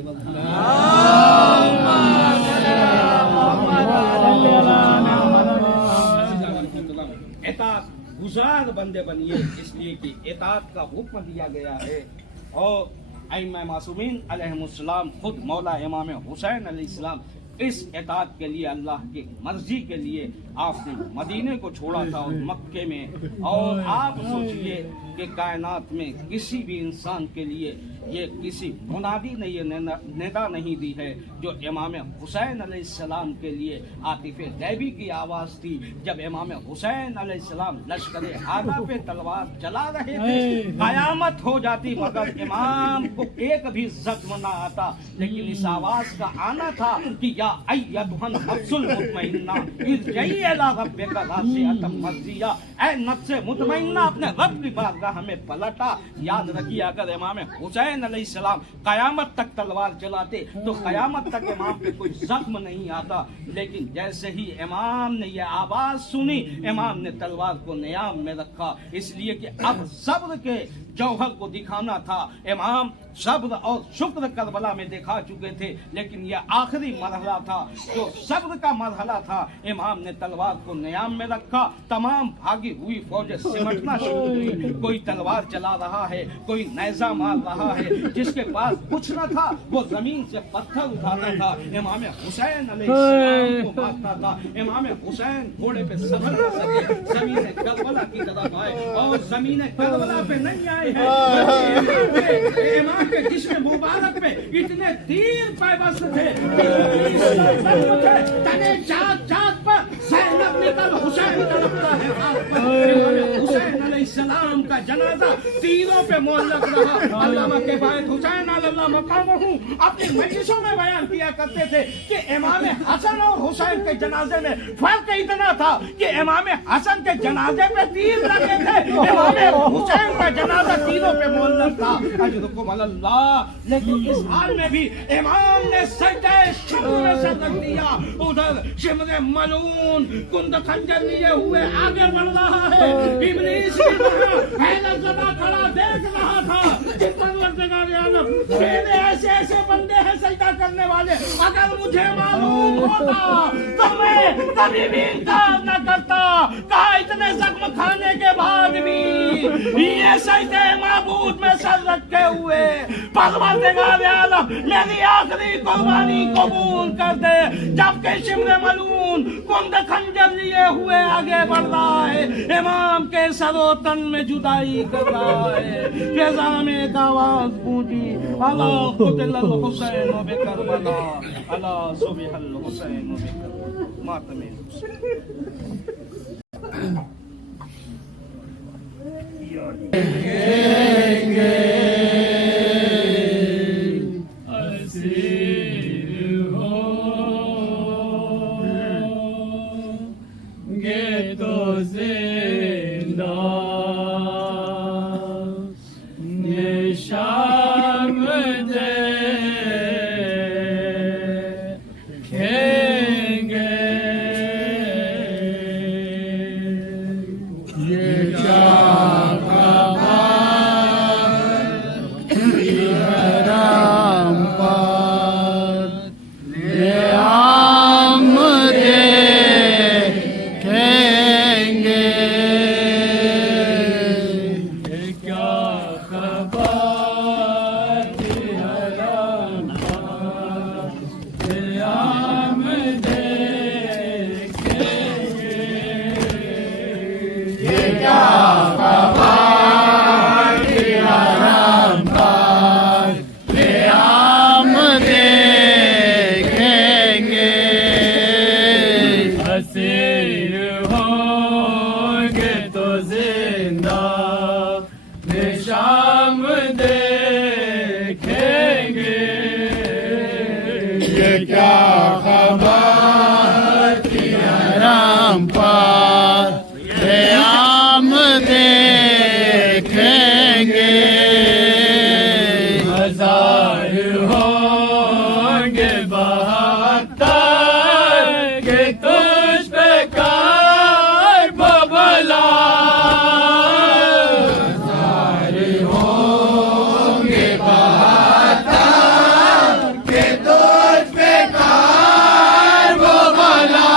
एतात गुजार बंदे बनिए, इसलिए कि एतात का हुक्म दिया गया है। और अइम्मा मासूमीन अलैहिमुस्सलाम खुद मौला इमाम हुसैन अलैहिस्सलाम इस एतात के लिए, अल्लाह की मर्जी के लिए आपने मदीने को छोड़ा था और मक्के में। और आप सोचिए कि कायनात में किसी भी इंसान के लिए ये किसी मुनादी ने ये निदा नहीं दी है जो इमाम हुसैन अलैहिस्सलाम के लिए आतिफ़े गैबी की आवाज़ थी। जब इमाम हुसैन अलैहिस्सलाम लश्कर आदा पे तलवार चला रहे थे, कयामत हो जाती मगर इमाम को एक भी जख्म ना आता, लेकिन इस आवाज़ का आना था कि या अय्यतुहन नफ्सुल मुतमइन्ना इरजई इला रब्बिका राज़ियतम मर्ज़िया, ऐ नफ्स मुतमइन्ना अपने रब की बारगाह में पलटा। याद रखिए, अगर इमाम हुसैन अलैहिस्सलाम कयामत तक तलवार चलाते तो कयामत तक इमाम पे कोई जख्म नहीं आता, लेकिन जैसे ही इमाम ने यह आवाज सुनी, इमाम ने तलवार को नियाम में रखा, इसलिए कि अब सब्र के जौहर को दिखाना था। इमाम सब्र और शुक्र करबला में दिखा चुके थे, लेकिन यह आखिरी मरहला था जो सब्र का मरहला था। इमाम ने तलवार को नियाम में रखा, तमाम भागी हुई फौजें सिमटना शुरू हुई। कोई तलवार चला रहा है, कोई नेज़ा मार रहा है, जिसके पास कुछ न था वो जमीन से पत्थर उठाता था, इमाम हुसैन अलैहिस्सलाम को मारता था। इमाम हुसैन घोड़े पे सफर कर सके, जमीन करबला की तरफ आए, और जमीन करबला पे नहीं आए हैं। इमाम के जिस्म मुबारक पे इतने तीर पैबस्त थे, तने जात जात पर ज़ैनब निकल हुसैन तड़पता है। इमाम हुसैन अलैहिस्सलाम का जनाजा तीरों पे मुअल्लक रहा। अल्लामा के बाद हुसैन अल्लाह मकामहू अपनी मजलिसों में बयान किया करते थे कि इमाम हसन और हुसैन के जनाजे में फर्क इतना था कि इमाम हसन के जनाजे पे तीर लगे थे, इमाम हुसैन का जनाजा तीरों पे मुअल्लक था। अजरुकुम अल्लाह। लेकिन इस हाल में भी इमाम ने सजदे शुक्र में सर रख दिया। उधर शिमरे मलून कुंद खंजर लिए हुए आगे बढ़ रहा है। इब्लीस भी वहाँ हैरत ज़दा खड़ा देख रहा था कि परवरदिगार आलम, मेरे ऐसे ऐसे बंदे हैं सजदा करने वाले, अगर मुझे मालूम होता तो मैं कभी भी इनकार न करता। कहा इतने जख्म खाने के बाद भी ये सजदे माबूद में सर रखे हुए, परवरदिगार आलम मेरी आखिरी कुर्बानी कबूल कर दे। जबकि शिमरे मलून कुंद खंजर लिए हुए आगे बढ़ रहा है, इमाम के सरो तन में जुदाई कर रहा है। फिजा में एक आवाज गूंजी, अला कुतिल हुसैन बिकरबला, अला सुबिहल हुसैन बिकरबला, मातमे क्या खबर देखेंगे हजार होंगे 72 के तुझ पे कार बबला हजार होंगे 72 के तुझ पे कार बबला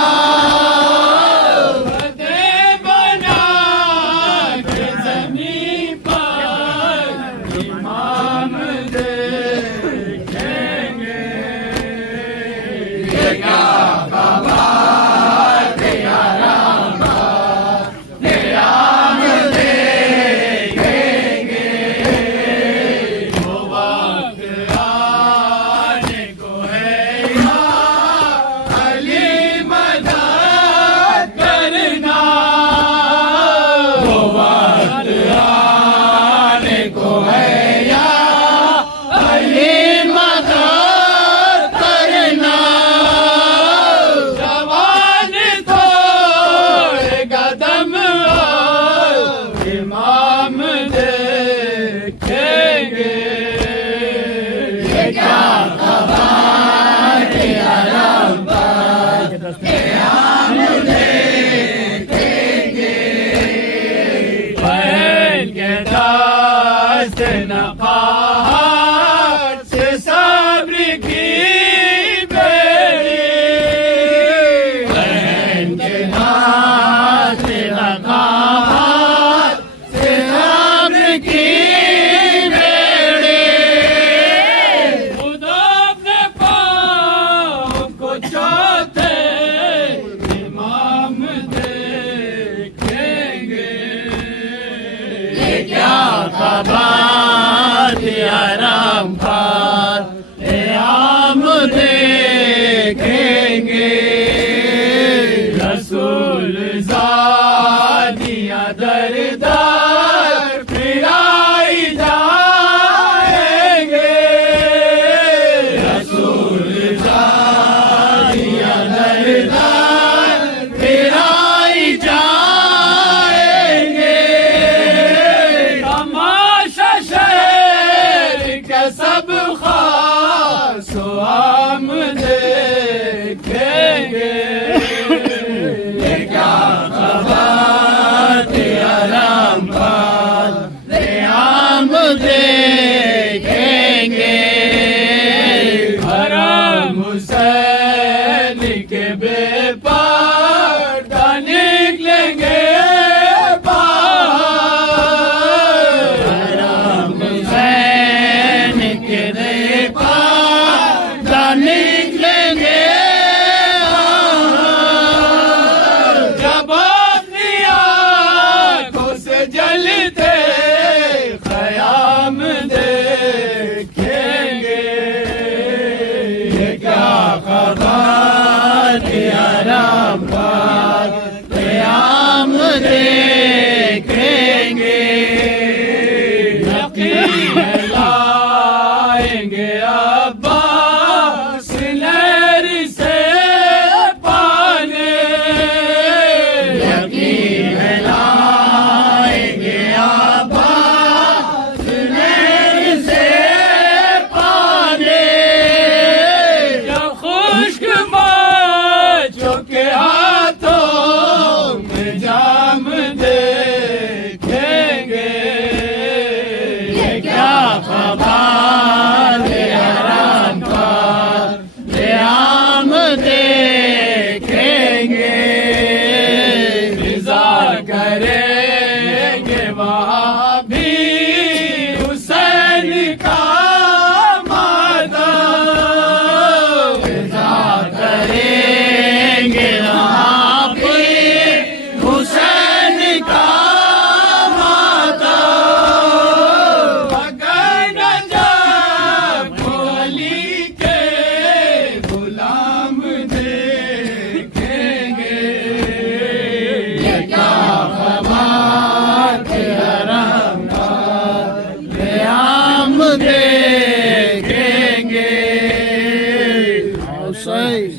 Soya,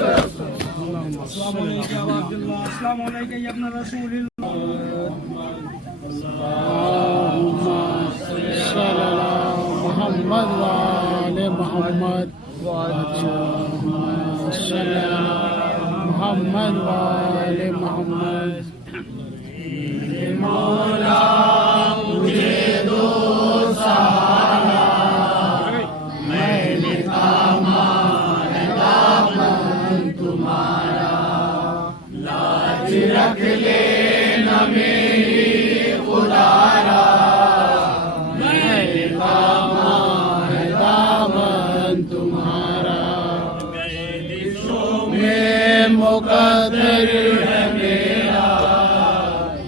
अस्सलाम वालेकुम या इब्न रसूलिल्लाह। मोहम्मद वाले मोहम्मद मोहम्मद वाले मोहम्मद। मौला मुझे दो सहारा, मैंने थामा है दामन तुम्हारा। लाज रख लेना मेरी खुदारा, मैंने थामा है दामन तुम्हारा। दिशों में मुकद्दर है मेरा,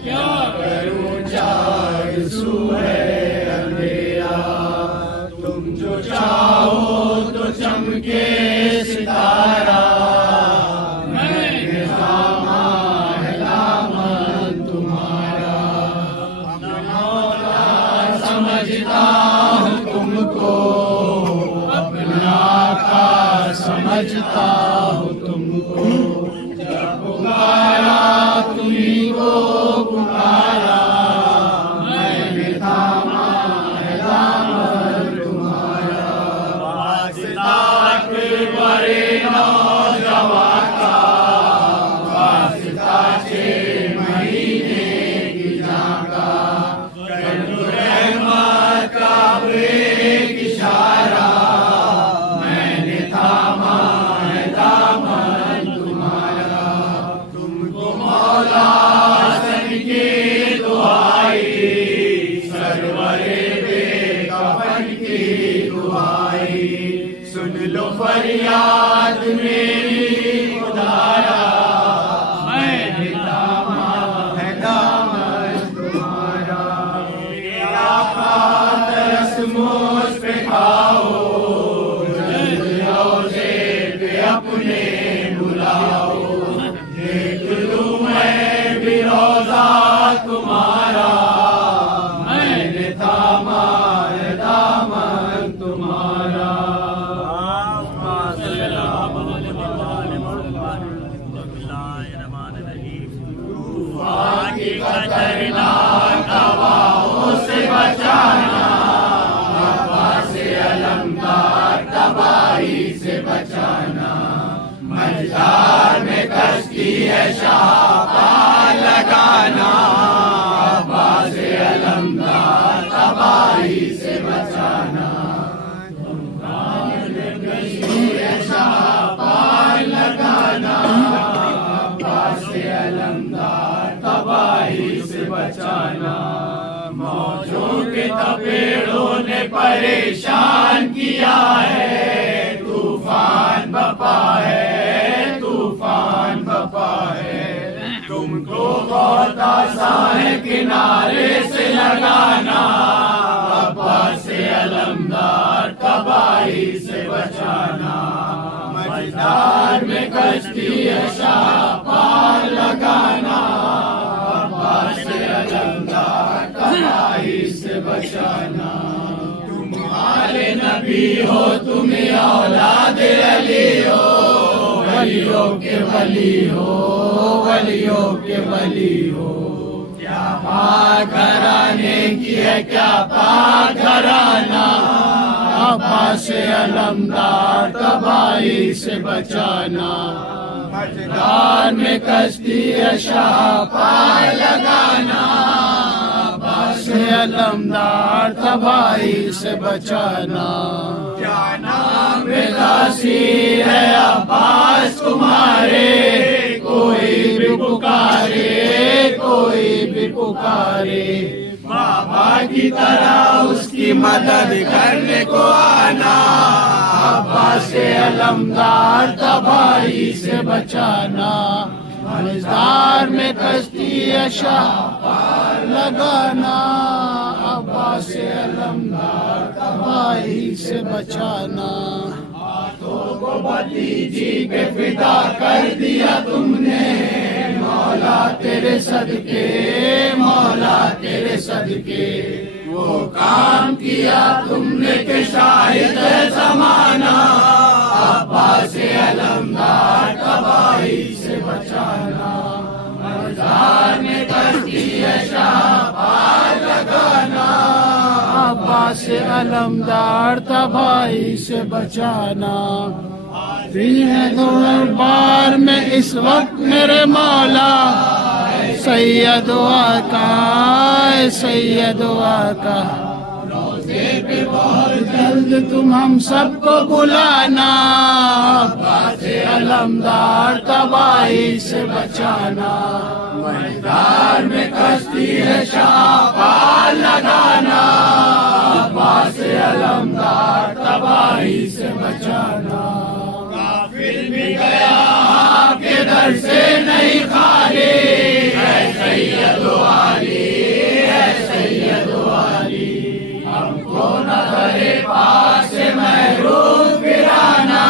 क्या करूं चार सू है अंधेरा। तुम जो चाहो तो चमके सितारा, मैंने थामा है दामन तुम्हारा। मौला समझता हूँ तुमको, अपना का समझता हूँ तुमको। जब पुकारा तुम्हीं को पुकारा, मैंने थामा है दामन तुम्हारा। वास्ता बड़े नौजवान का, वास्ता 6 महीने की जाका। कल्लू रहमत का एक इशारा, मैंने थामा है दामन तुम्हारा। तुमको मौला सन की दुआई, सरवरे बेकफन की दुआई। सुन लो फरियाद मेरी खुदारा, मैंने थामा है दामन तुम्हारा। आका तरस मुझ पे खाओ, जल्द रोज़े पे अपने बुलाओ। देख लूं मैं भी रोज़ा तुम्हारा, मैंने थामा है दामन तुम्हारा। तूफान की खतरनाक हवाओं से बचाना, हवा से अलमदार तबाही से बचाना। मझधार में कश्ती है शापा लगाना, हवा से अलमदार तबाही से बचाना। मझधार में कश्ती है शापा लगाना, हवा से अलमदार तबाही से बचाना। मौजों के तपेड़ों ने परेशान किया है, तूफान बपा है, तूफान बपा है। तुमको बहुत आसान है किनारे से लगाना, हवा से अलमदार तबाही से बचाना। मझधार में कश्ती है शापा लगाना, हवा से अलमदार तबाही से बचाना। तुम्हारे नबी हो तुम्हें औलाद अली हो, वलियों के वली हो, वलियों के वली हो। क्या पाक घराने की है, क्या पाक घराना, हवा से अलमदार तबाही से बचाना। मझधार में कश्ती है शापा लगाना, हवा से अलमदार तबाही से बचाना। क्या नाम दासी है अब्बास तुम्हारे, कोई भी पुकारे, कोई भी पुकारे। बाबा की तरह उसकी मदद करने को आना, हवा से अलमदार तबाही से बचाना। मझधार में कश्ती शापा लगाना, हवा से अलमदार तबाही से बचाना। हाथों को भतीजी पे फिदा कर दिया तुमने, मौला तेरे सदके, मौला तेरे सदके। वो काम किया तुमने के शाहिद है ज़माना, हवा से अलमदार पास अलमदार तबाही से बचाना। दरबार में इस वक्त मेरे मौला सैयद आका, सैयद आका, बहुत जल्द तुम हम सबको बुलाना, अब्बास अलमदार तबाही से बचाना। मैदान में कश्ती है शाह पार लगाना, अब्बास अलमदार तबाही से बचाना। काफिर भी गया आपके दर से नहीं खाली, है सैयद वाली, है सैयद वाली, हमको न करे पास से महरूम फिराना,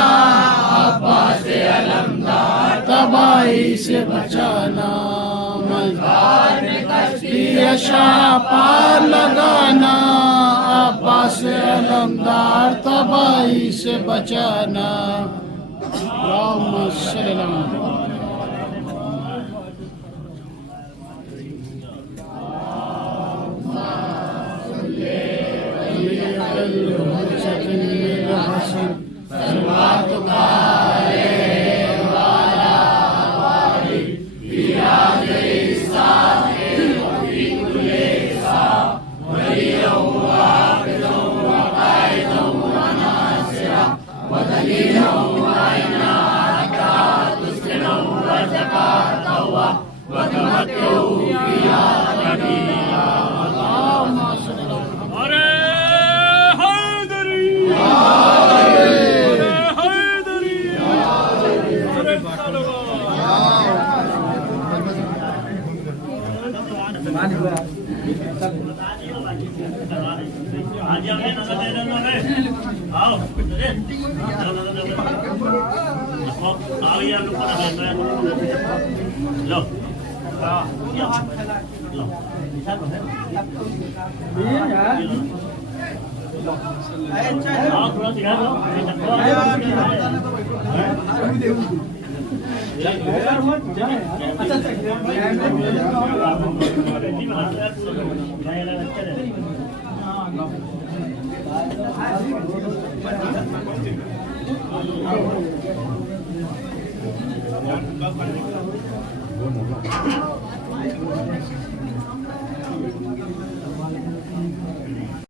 अब्बास अलमदार तबाही से बचाना। मज़ार में कश्ती शाह पार लगाना, अब्बास अलमदार तबाही से बचाना। अल्लाहुम्मा सल्ली अला